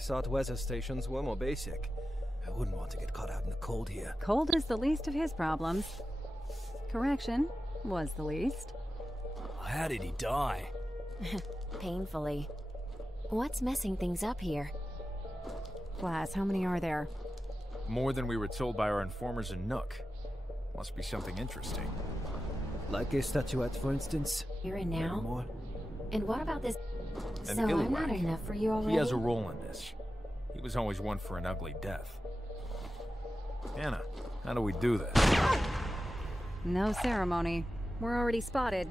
thought weather stations were more basic. I wouldn't want to get caught out in the cold here. Cold is the least of his problems. Correction, was the least. How did he die? Painfully. What's messing things up here? Glass, how many are there? More than we were told by our informers in Nook. Must be something interesting. Like a statuette, for instance. Here and now? Maybe more. And what about this? An So I'm 𝕊𝕦𝕓𝕗. not enough for you already? He has a role in this. He was always one for an ugly death. Anna, how do we do this? No ceremony. We're already spotted.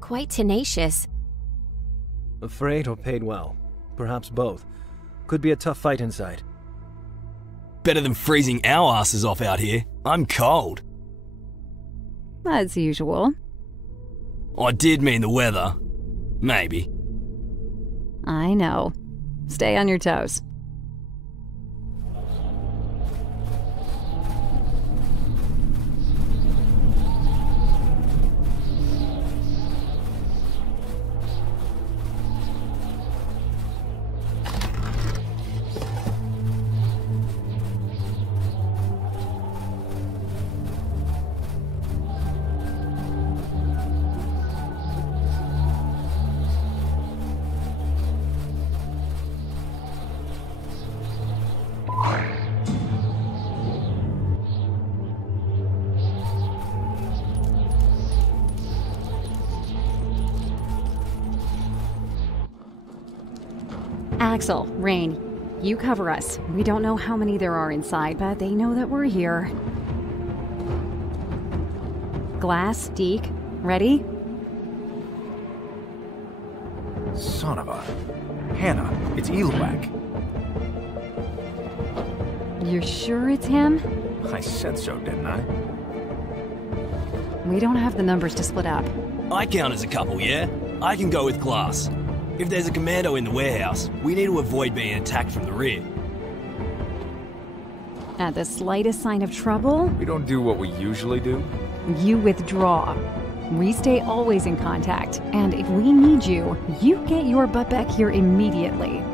Quite tenacious. Afraid or paid well? Perhaps both. Could be a tough fight inside. Better than freezing our asses off out here. I'm cold. As usual. I did mean the weather. Maybe. I know. Stay on your toes. Axel, Rain, you cover us. We don't know how many there are inside, but they know that we're here. Glass, Deke, ready? Son of a... Hannah, it's 𝕊𝕦𝕚𝕚. You're sure it's him? I said so, didn't I? We don't have the numbers to split up. I count as a couple, yeah? I can go with Glass. If there's a commando in the warehouse, we need to avoid being attacked from the rear. At the slightest sign of trouble, We don't do what we usually do. you withdraw. We stay always in contact, and if we need you, you get your butt back here immediately.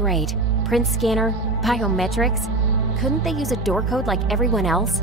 Great. Print scanner, biometrics. Couldn't they use a door code like everyone else?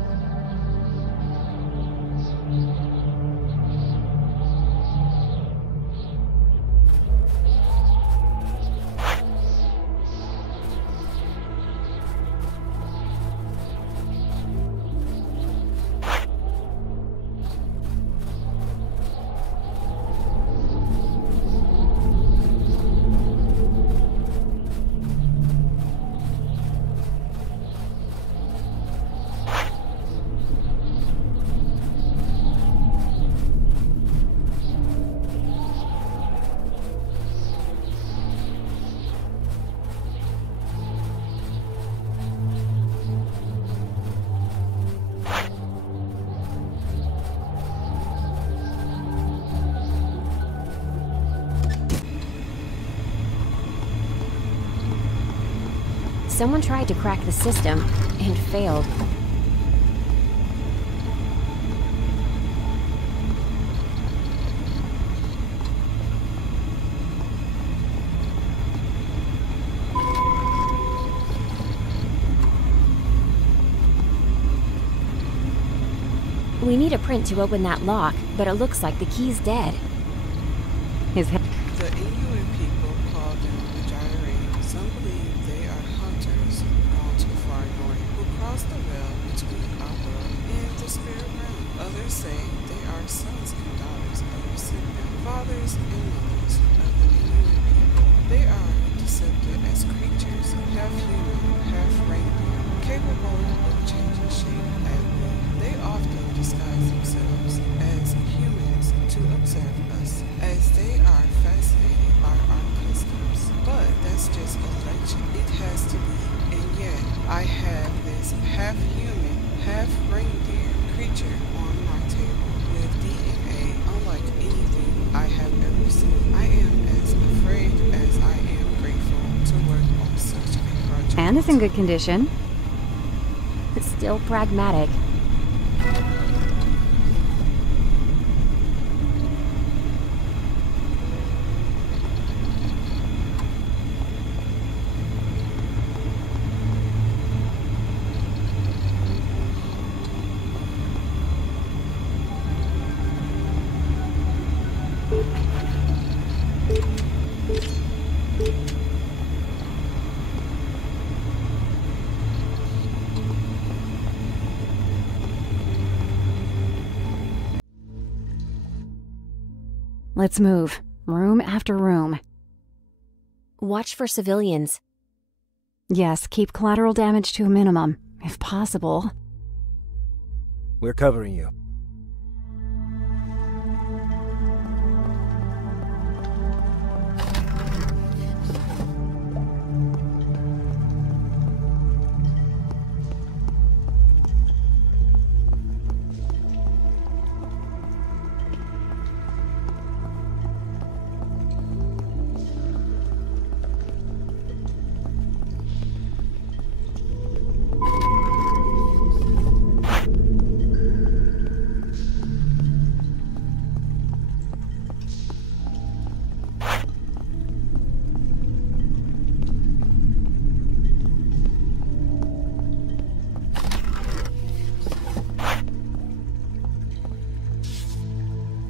Someone tried to crack the system and failed. We need a print to open that lock, but it looks like the key's dead. The Inuit people call them 𝕸𝕬𝕓𝕬𝕬𝕓𝕬. Some believe they are hunters gone too far north who crossed the veil between our world and the spirit realm. Others say they are sons and daughters of Sedna, fathers and mothers of the Inuit people. They are deceptive as creatures, half human, half reindeer, capable of changing shape at will. They often disguise themselves as humans to observe us, as they are fascinated by our customs. But that's just a legend. It has to be. And yet, I have this half-human, half-reindeer creature on my table with DNA unlike anything I have ever seen. I am as afraid as I am grateful to work on such a project. And it's in good condition. It's still pragmatic. Let's move. Room after room. Watch for civilians. Yes, keep collateral damage to a minimum, if possible. We're covering you.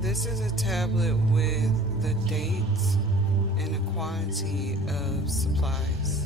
This is a tablet with the dates and a quantity of supplies.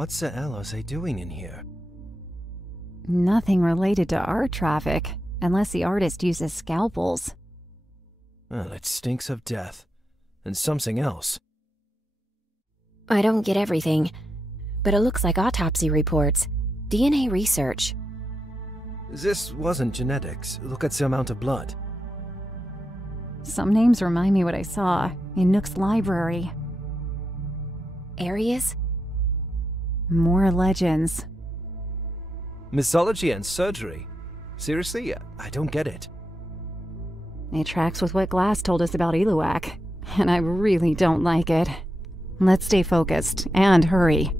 what's 𝕎𝕚 doing in here? Nothing related to art traffic, unless the artist uses scalpels. Well, it stinks of death. And something else. I don't get everything, but it looks like autopsy reports, DNA research. This wasn't genetics. Look at the amount of blood. Some names remind me what I saw in Nook's library. Areas? More legends. Mythology and surgery? Seriously? I don't get it. It tracks with what Glass told us about 𝕊𝕦𝕓𝕐, and I really don't like it. Let's stay focused, and hurry.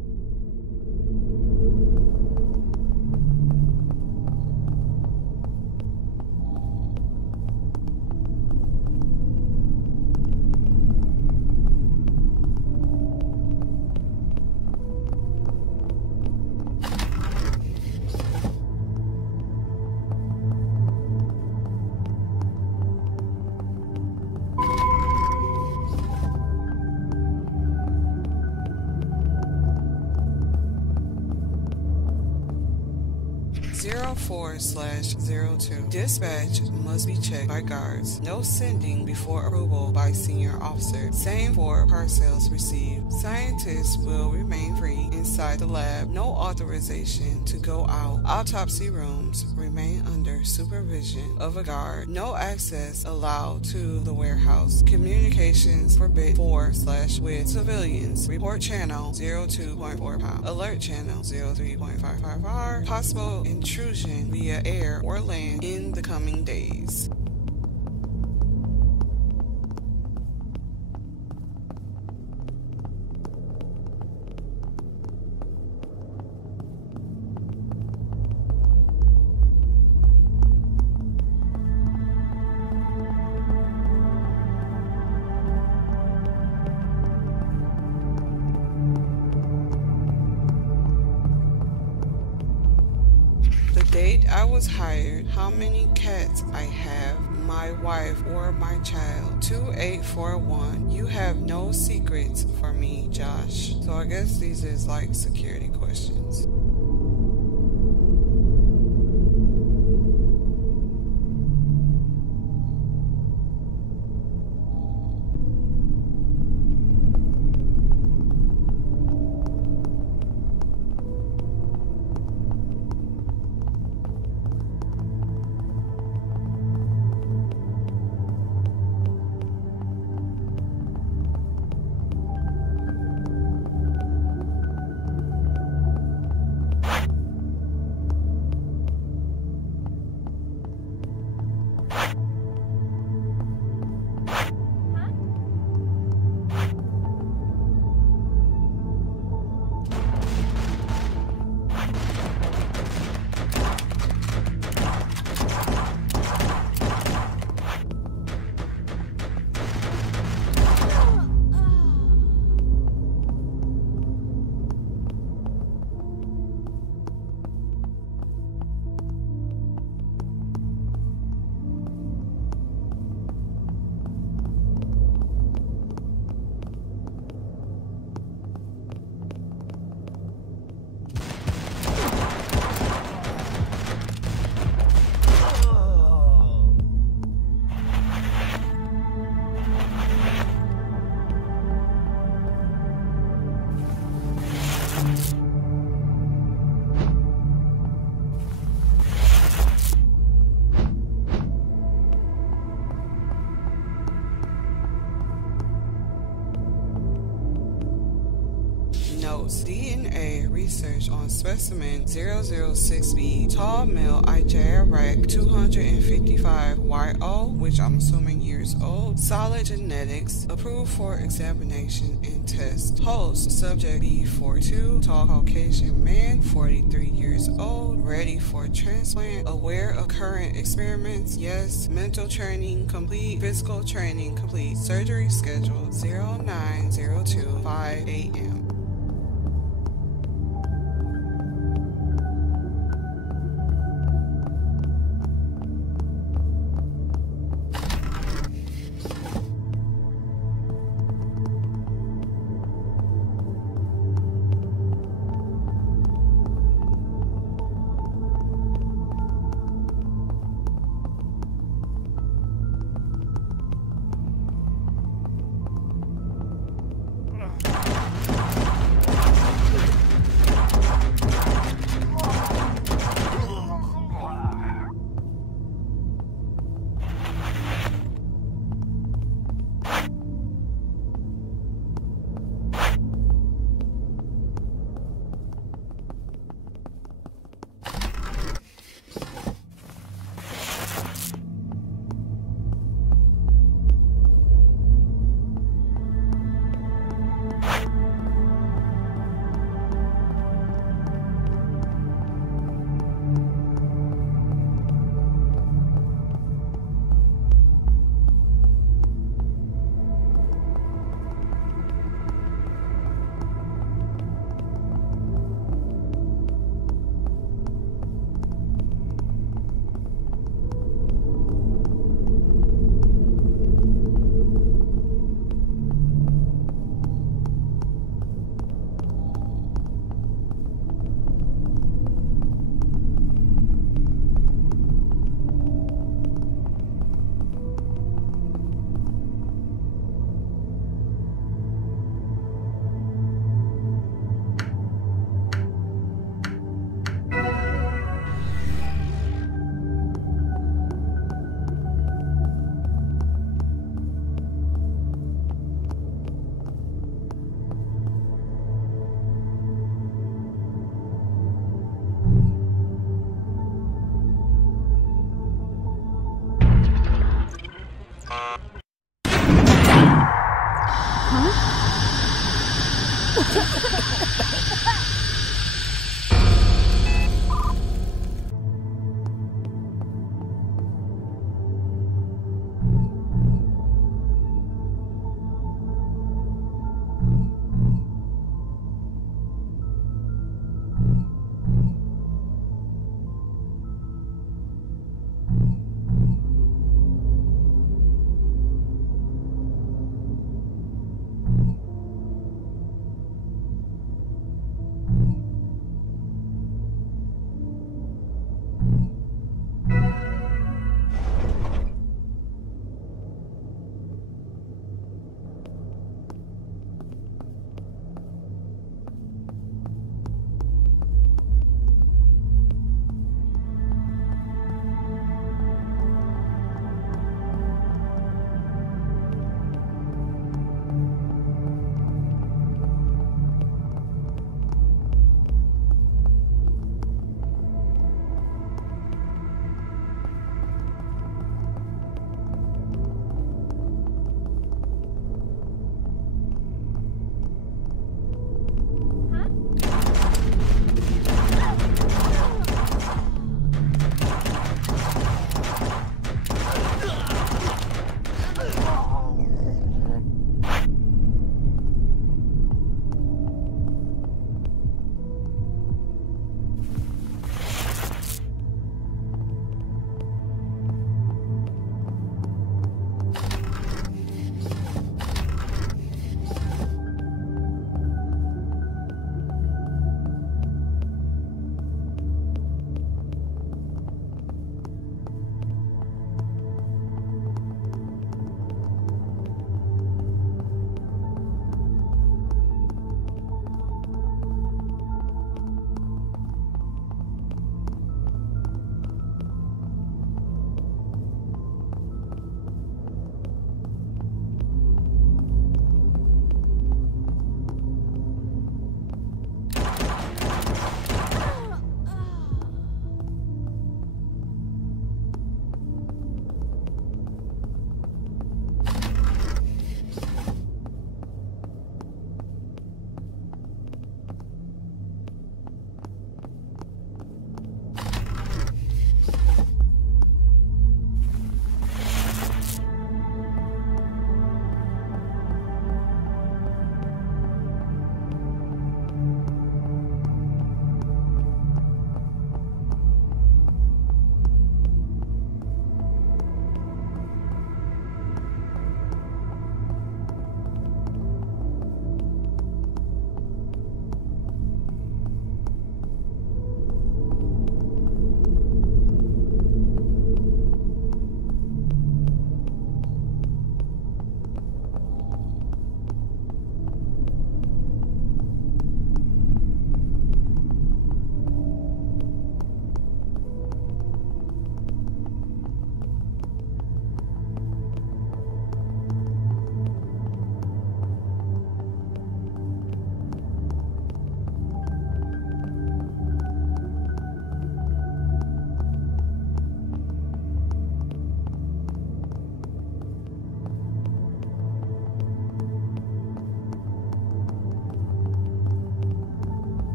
/02. Dispatch must be checked by guards. No sending before approval by senior officer. Same for parcels received. Scientists will remain free inside the lab. No authorization to go out. Autopsy rooms remain under supervision of a guard. No access allowed to the warehouse. Communications forbid for/with civilians. Report channel 02.4 pound. Alert channel 03.55R. Possible intrusion via air or land in the coming days. Date I was hired, how many cats I have, my wife or my child. 2841. You have no secrets for me, Josh. So I guess these is like security questions. Notes: DNA research on specimen 006B, tall male 𝕬𝕓𝕐 255YO, which I'm assuming years old. Solid genetics, approved for examination and test. Host: subject B42, tall Caucasian man, 43 years old, ready for transplant. Aware of current experiments? Yes. Mental training complete. Physical training complete. Surgery scheduled 0902 5 a.m.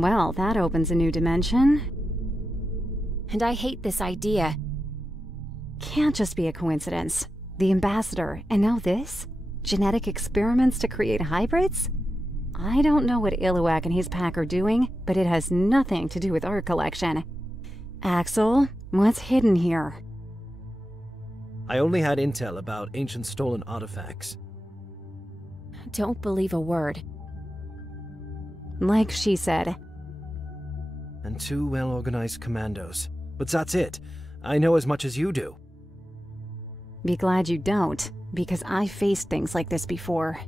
Well, that opens a new dimension. And I hate this idea. Can't just be a coincidence. The ambassador, and now this? Genetic experiments to create hybrids? I don't know what 𝕊𝕚𝕚 and his pack are doing, but it has nothing to do with our collection. Axel, what's hidden here? I only had intel about ancient stolen artifacts. Don't believe a word. Like she said. And 2 well-organized commandos. But that's it. I know as much as you do. Be glad you don't, because I faced things like this before.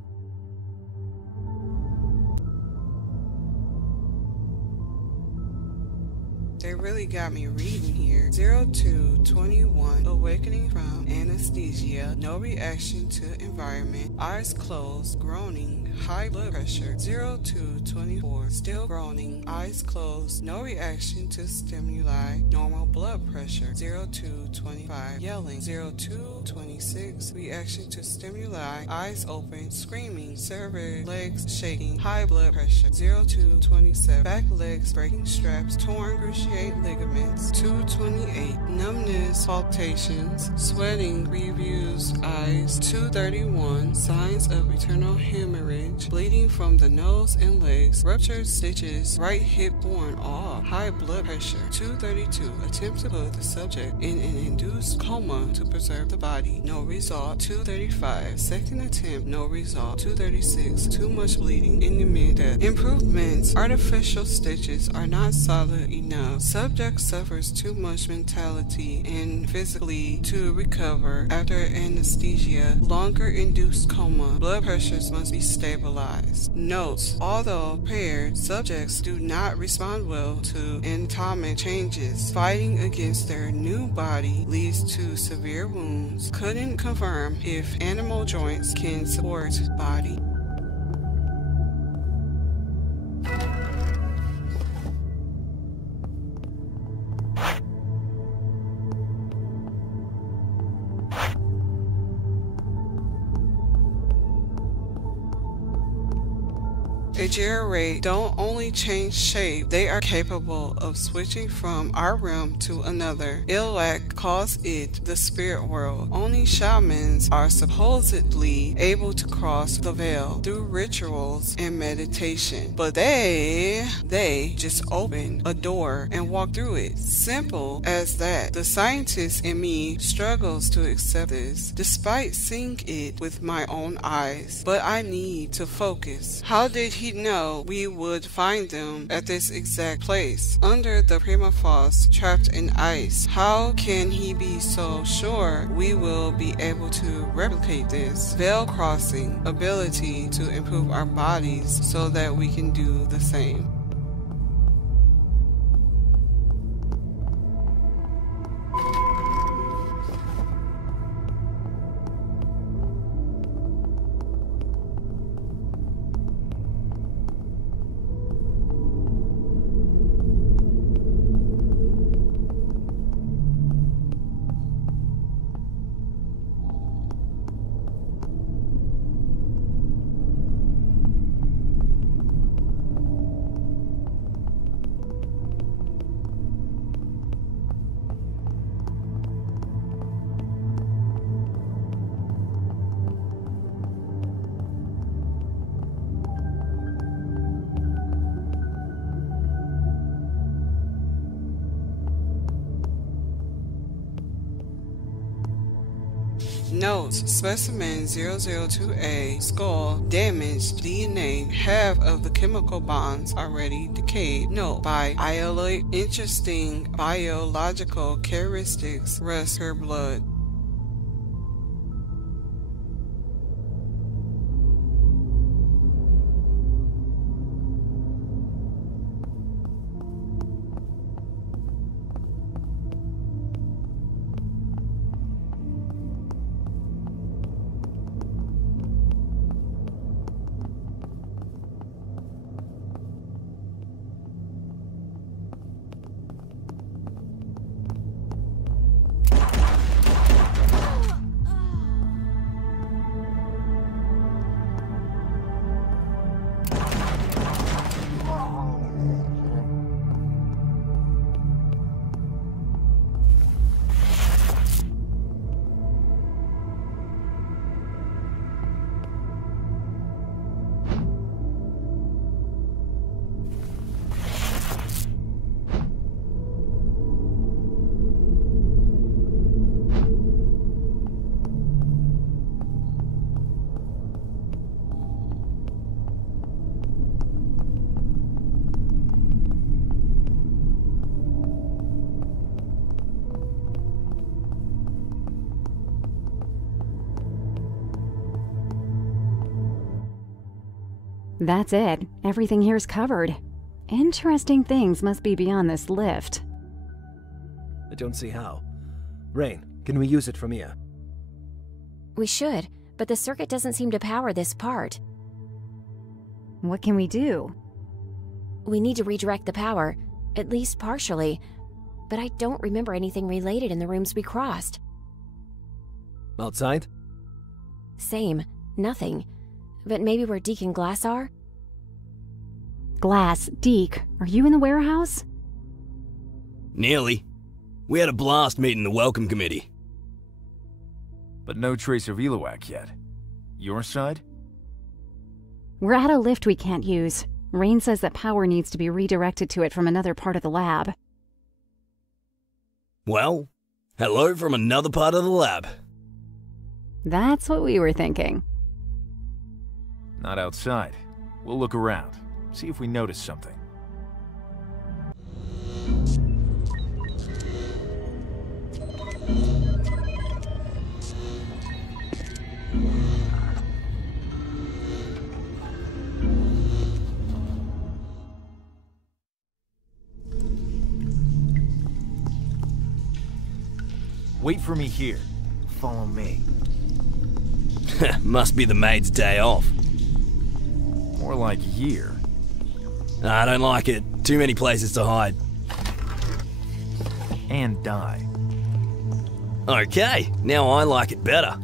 They really got me reading here. 0221, awakening from anesthesia, no reaction to environment, eyes closed, groaning, high blood pressure. 0224, still groaning, eyes closed, no reaction to stimuli, normal blood pressure. 0225, yelling. 0226, reaction to stimuli, eyes open, screaming, severe legs shaking, high blood pressure. 0227, back legs breaking straps, torn cruciate ligaments. 228, numbness, palpitations, sweating, reviews, eyes. 231, signs of internal hemorrhage, bleeding from the nose and legs, ruptured stitches, right hip torn off, high blood pressure. 232, attempt to put the subject in an induced coma to preserve the body, no result. 235, second attempt, no result. 236, too much bleeding, imminent death. Improvements, artificial stitches are not solid enough. Subject suffers too much mentality and physically to recover after anesthesia. Longer induced coma. Blood pressures must be stabilized. Notes: although paired, subjects do not respond well to anatomic changes. Fighting against their new body leads to severe wounds. Couldn't confirm if animal joints can support body. 𝕸𝕚𝕚 don't only change shape, they are capable of switching from our realm to another. 𝕊𝕚𝕚 calls it the spirit world. Only shamans are supposedly able to cross the veil through rituals and meditation. But they just open a door and walk through it. Simple as that. The scientist in me struggles to accept this, despite seeing it with my own eyes. But I need to focus. How did he know we would find them at this exact place, under the permafrost, trapped in ice? How can he be so sure we will be able to replicate this veil crossing ability to improve our bodies so that we can do the same? Notes: specimen 002A, skull damaged, DNA, half of the chemical bonds already decayed. Note: by 𝕊𝕚𝕚, interesting biological characteristics, rust her blood. That's it. Everything here's covered. Interesting things must be beyond this lift. I don't see how. Rain, can we use it from here? We should, but the circuit doesn't seem to power this part. What can we do? We need to redirect the power, at least partially, but I don't remember anything related in the rooms we crossed. Outside? Same. Nothing. But maybe where Deke and Glass are? Glass, Deke, are you in the warehouse? Nearly. We had a blast meeting the welcome committee. But no trace of 𝕊𝕚𝕚 yet. Your side? We're at a lift we can't use. Rain says that power needs to be redirected to it from another part of the lab. Well, hello from another part of the lab. That's what we were thinking. Not outside. We'll look around, see if we notice something. Wait for me here. Follow me. Must be the maid's day off. More like year. I don't like it. Too many places to hide. And die. Okay, now I like it better.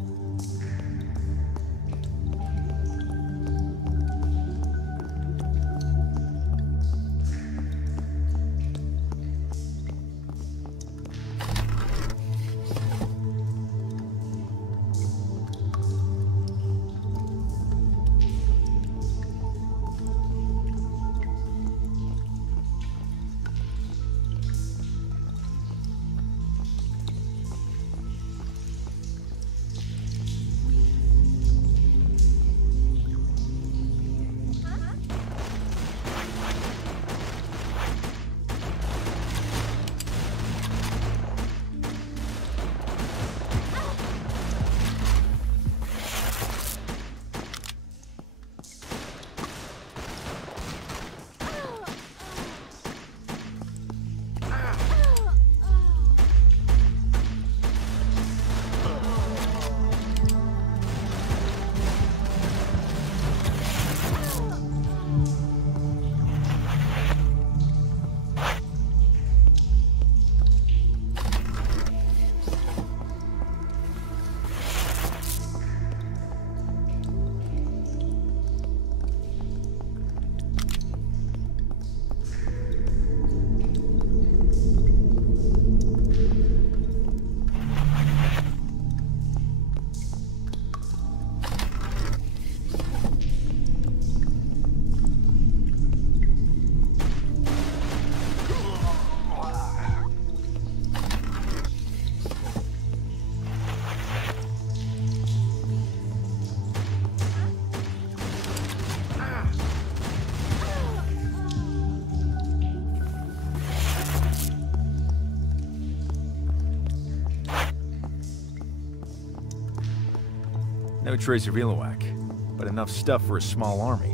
No trace of 𝕊𝕚𝕚, but enough stuff for a small army.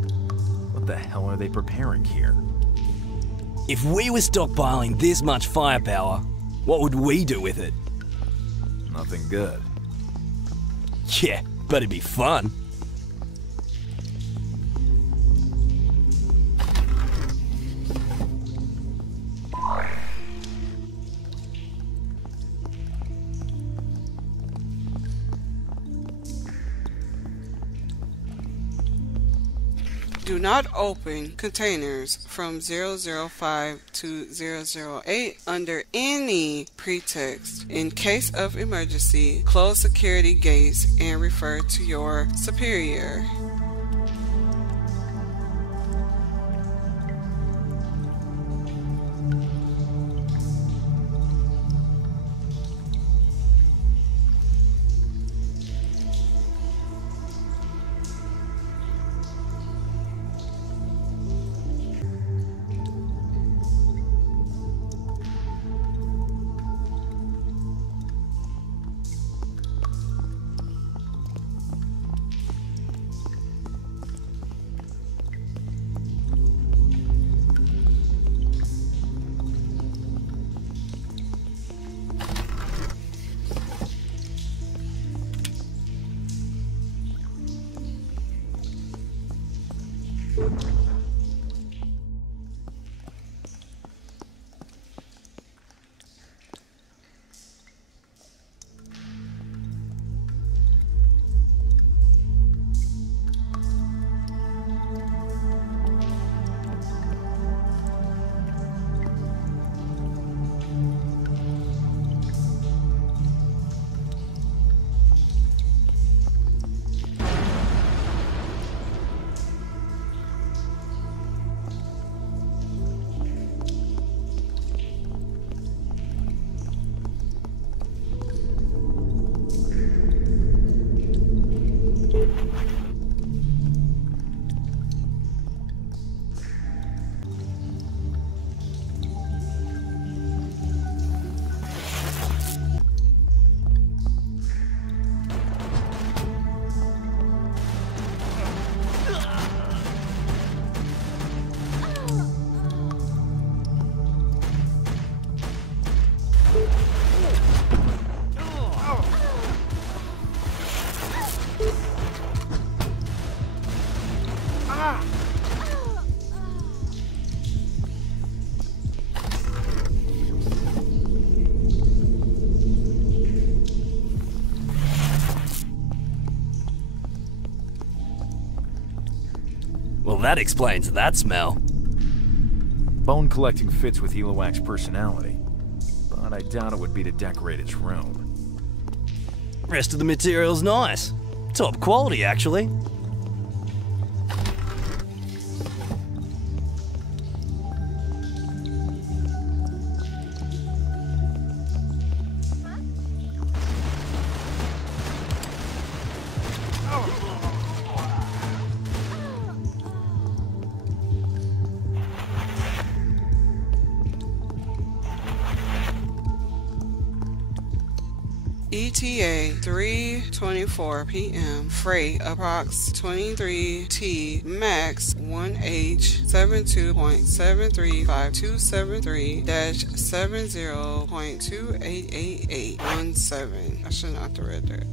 What the hell are they preparing here? If we were stockpiling this much firepower, what would we do with it? Nothing good. Yeah, but it'd be fun. Do not open containers from 005 to 008 under any pretext. In case of emergency, close security gates and refer to your superior. Well, that explains that smell. Bone collecting fits with 𝕊𝕚𝕚𝕥's personality, but I doubt it would be to decorate its room. Rest of the material's nice. Top quality, actually. ETA 3:24 p.m. Freight approx 23T Max 1H 72.735273-70.2888817. I shouldn't have to read that.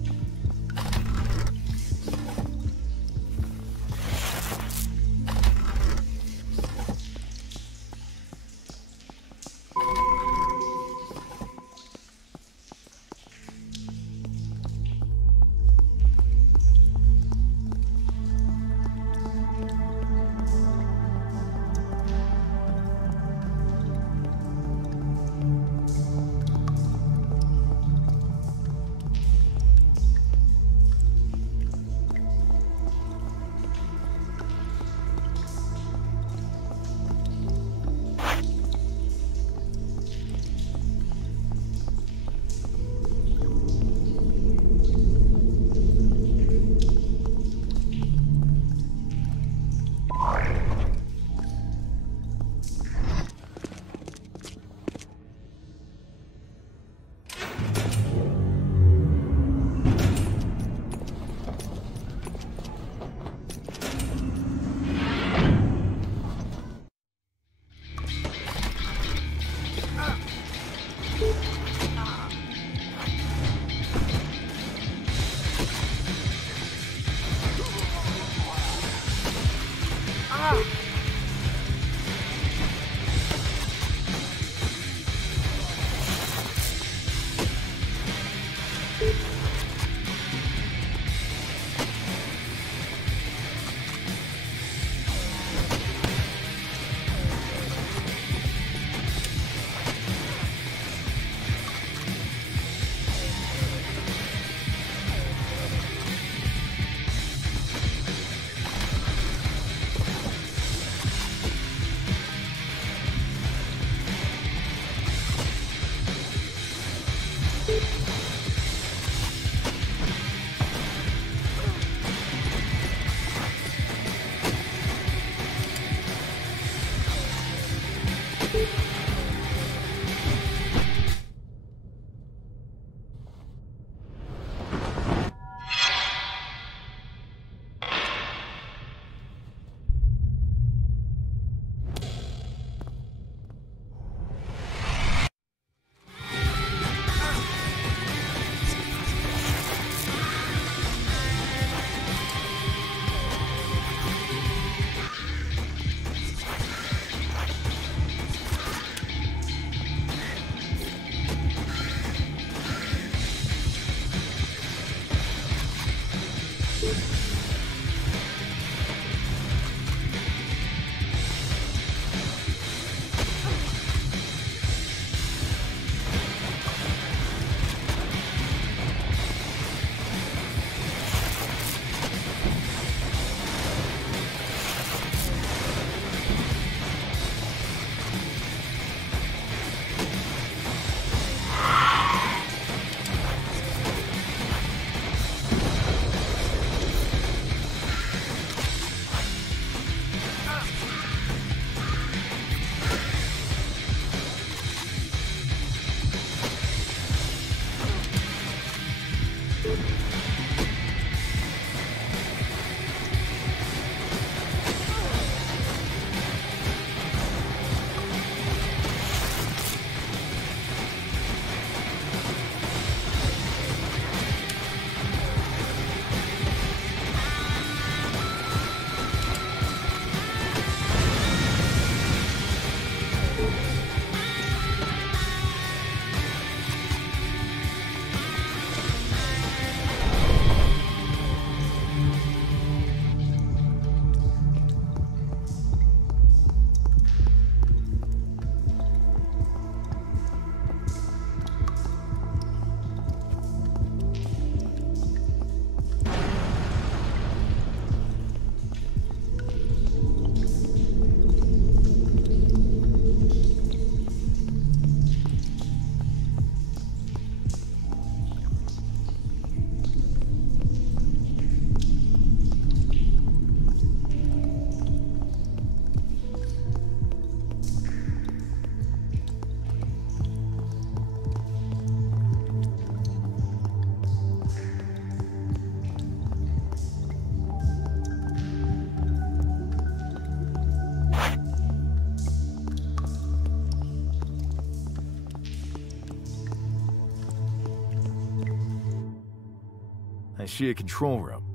𝕸control room.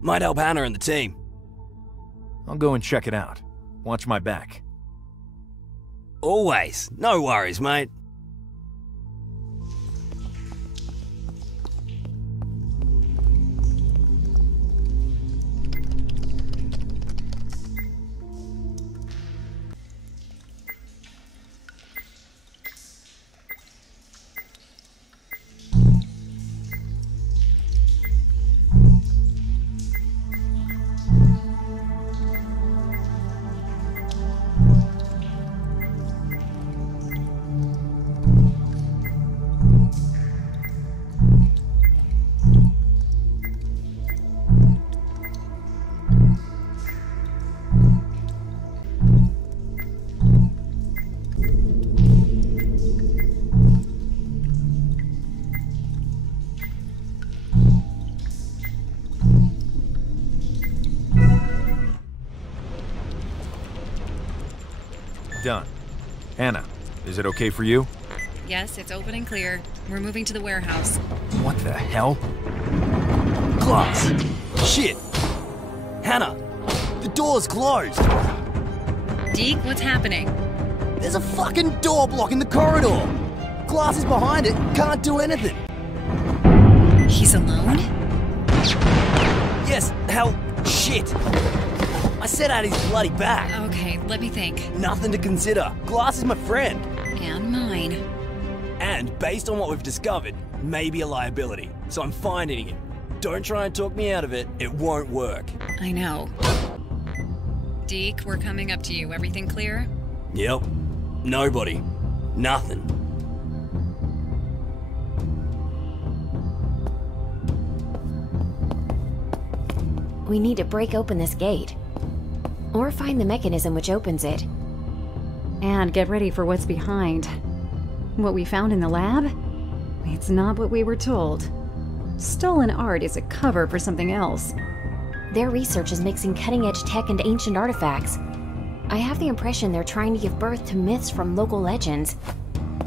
Might help Hannah and the team. I'll go and check it out. Watch my back. Always. No worries, mate. Done. Hannah, is it okay for you? Yes, it's open and clear. We're moving to the warehouse. What the hell? Glass. Shit. Hannah, the door's closed. Deke, what's happening? There's a fucking door blocking the corridor. Glass is behind it. Can't do anything. He's alone? Yes, hell, shit. I said I had his bloody back. Okay, let me think. Nothing to consider. Glass is my friend. And mine. And based on what we've discovered, maybe a liability. So I'm finding him. Don't try and talk me out of it. It won't work. I know. Deke, we're coming up to you. Everything clear? Yep. Nobody. Nothing. We need to break open this gate. Or find the mechanism which opens it. And get ready for what's behind. What we found in the lab? It's not what we were told. Stolen art is a cover for something else. Their research is mixing cutting-edge tech and ancient artifacts. I have the impression they're trying to give birth to myths from local legends,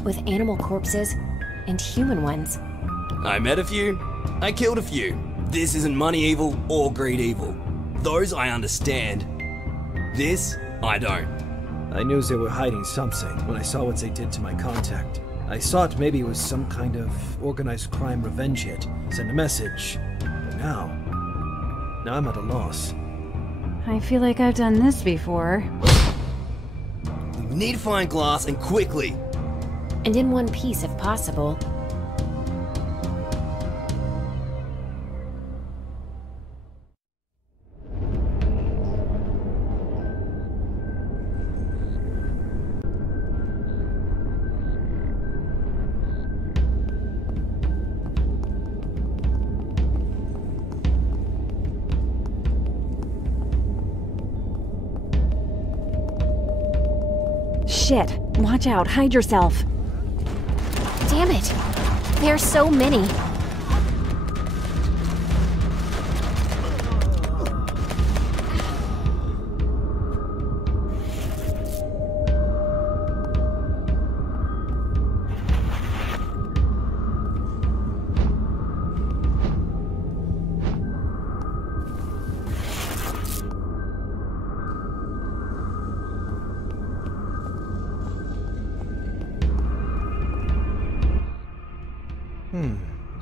with animal corpses and human ones. I met a few. I killed a few. This isn't money evil or greed evil. Those I understand. This, I don't. I knew they were hiding something when I saw what they did to my contact. I thought maybe it was some kind of organized crime revenge hit. Send a message. But now I'm at a loss. I feel like I've done this before. We need to find Glass, and quickly. And in one piece if possible. Shit! Watch out! Hide yourself! Damn it! There's so many!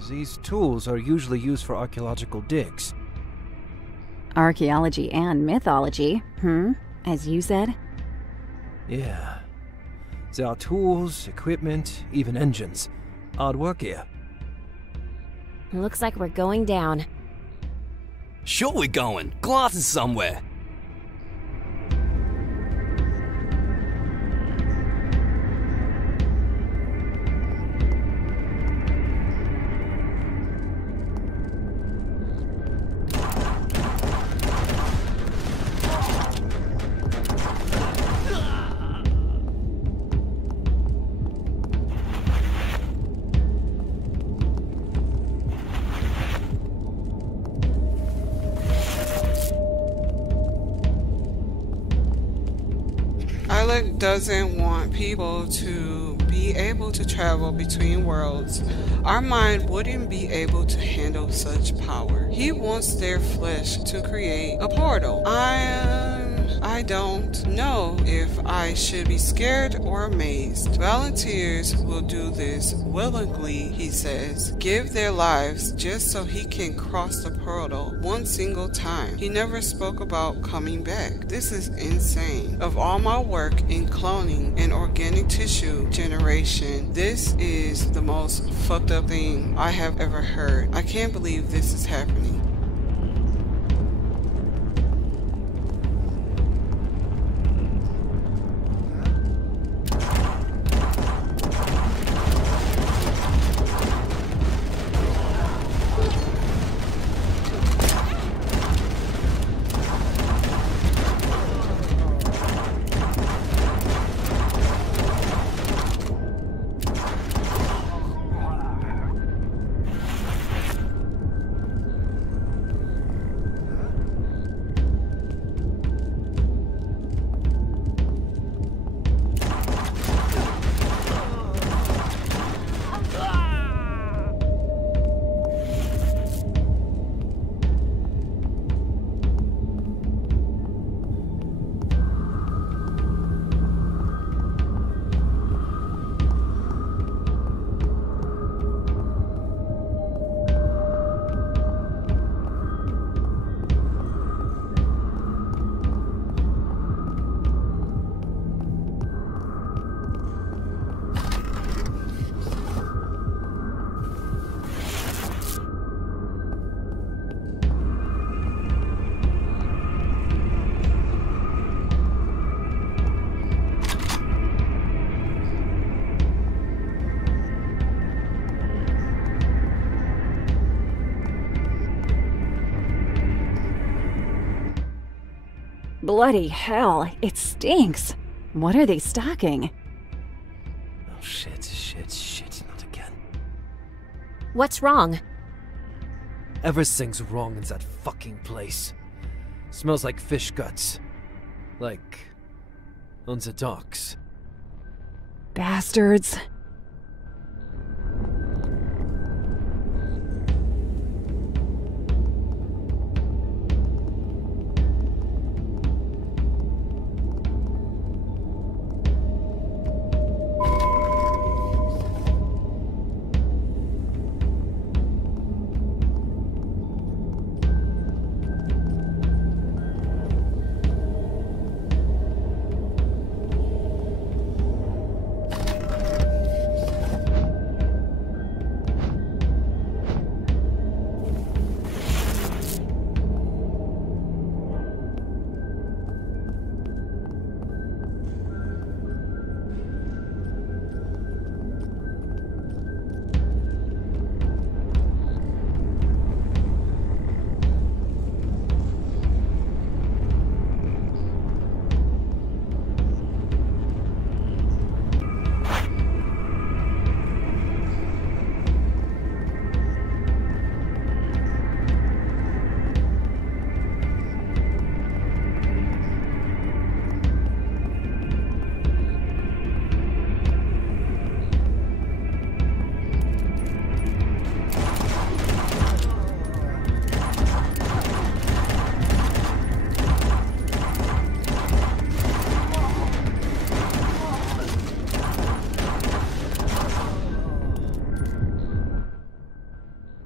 These tools are usually used for archaeological digs. Archaeology and mythology, as you said? Yeah. There are tools, equipment, even engines. Odd work here. Looks like we're going down. Sure we're going. Glass is somewhere. Violet doesn't want people to be able to travel between worlds. Our mind wouldn't be able to handle such power. He wants their flesh to create a portal. I don't know if I should be scared or amazed. Volunteers will do this willingly, he says. Give their lives just so he can cross the portal one single time. He never spoke about coming back. This is insane. Of all my work in cloning and organic tissue generation, this is the most fucked up thing I have ever heard. I can't believe this is happening. Bloody hell, it stinks. What are they stocking? Oh shit, not again. What's wrong? Everything's wrong in that fucking place. Smells like fish guts. Like on the docks. Bastards.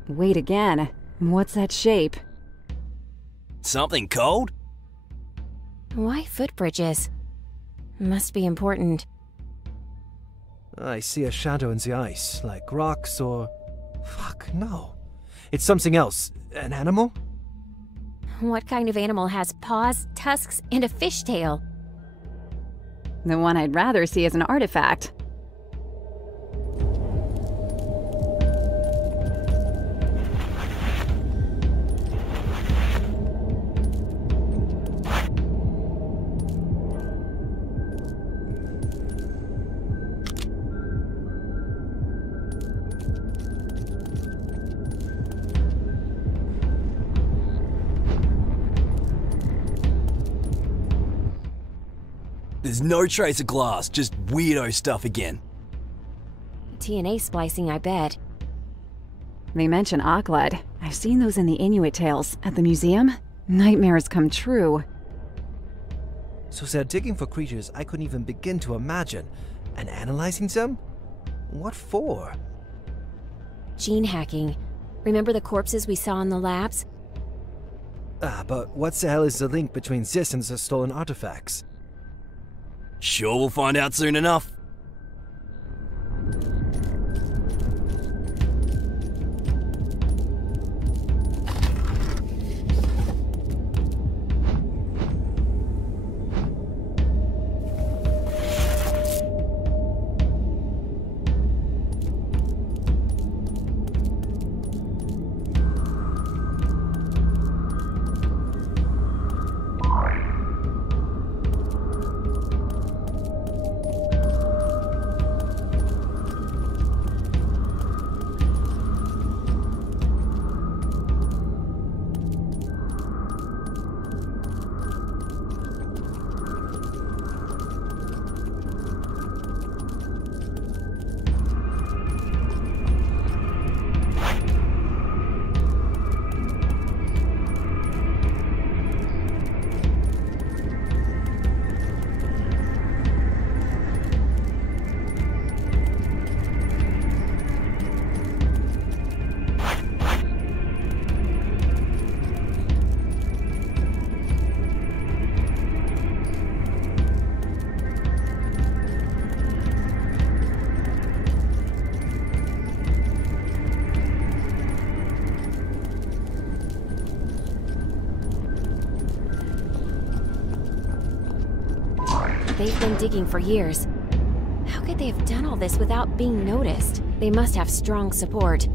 Wait again. What's that shape? Something cold? Why footbridges? Must be important. I see a shadow in the ice, like rocks or... Fuck, no. It's something else. An animal? What kind of animal has paws, tusks, and a fishtail? The one I'd rather see is an artifact. There's no trace of glass, just weirdo stuff again. TNA splicing, I bet. They mention 𝕸𝕸𝕚. I've seen those in the Inuit tales at the museum. Nightmares come true. So they're digging for creatures I couldn't even begin to imagine, and analyzing them? What for? Gene hacking. Remember the corpses we saw in the labs? But what the hell is the link between this and the stolen artifacts? Sure, we'll find out soon enough. They've been digging for years. How could they have done all this without being noticed? They must have strong support.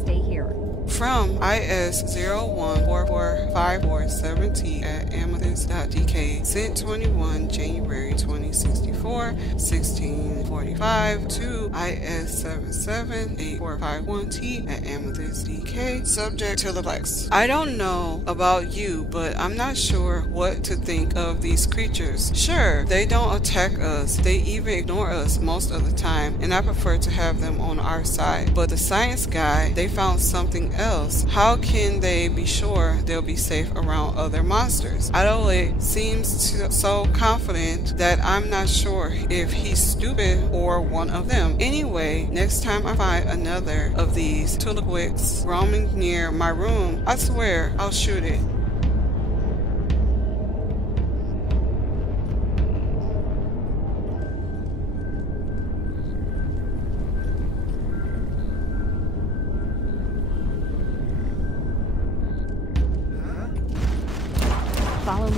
Stay here. From IS 01445470 at amethyst.dk, sent 21 January 2064, 1645 to IS 778451T at amethyst.dk, subject to the flex. I don't know about you, but I'm not sure what to think of these creatures. Sure, they don't attack us, they even ignore us most of the time, and I prefer to have them on our side. But the science guy, they found something else. How can they be sure they'll be safe around other monsters? 𝕸𝕚𝕚 seems so confident that I'm not sure if he's stupid or one of them. Anyway, next time I find another of these 𝕊𝕚𝕚𝕚𝕚 roaming near my room, I swear I'll shoot it. Follow me.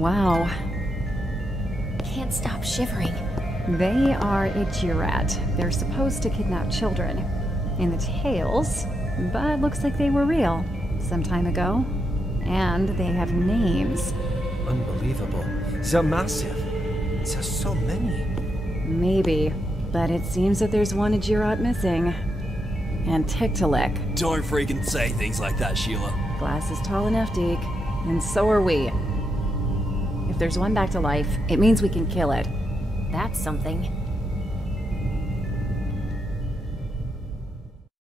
Wow. Can't stop shivering. They are 𝕸𝕚𝕚𝕚. They're supposed to kidnap children. In the tales, but looks like they were real some time ago. And they have names. Unbelievable. They're massive. There's so many. Maybe, but it seems that there's one 𝕸𝕚𝕚 missing. And 𝕸𝕚𝕚𝕚. Don't freaking say things like that, Sheila. Glass is tall enough, Deke. And so are we. If there's one back to life, it means we can kill it. That's something.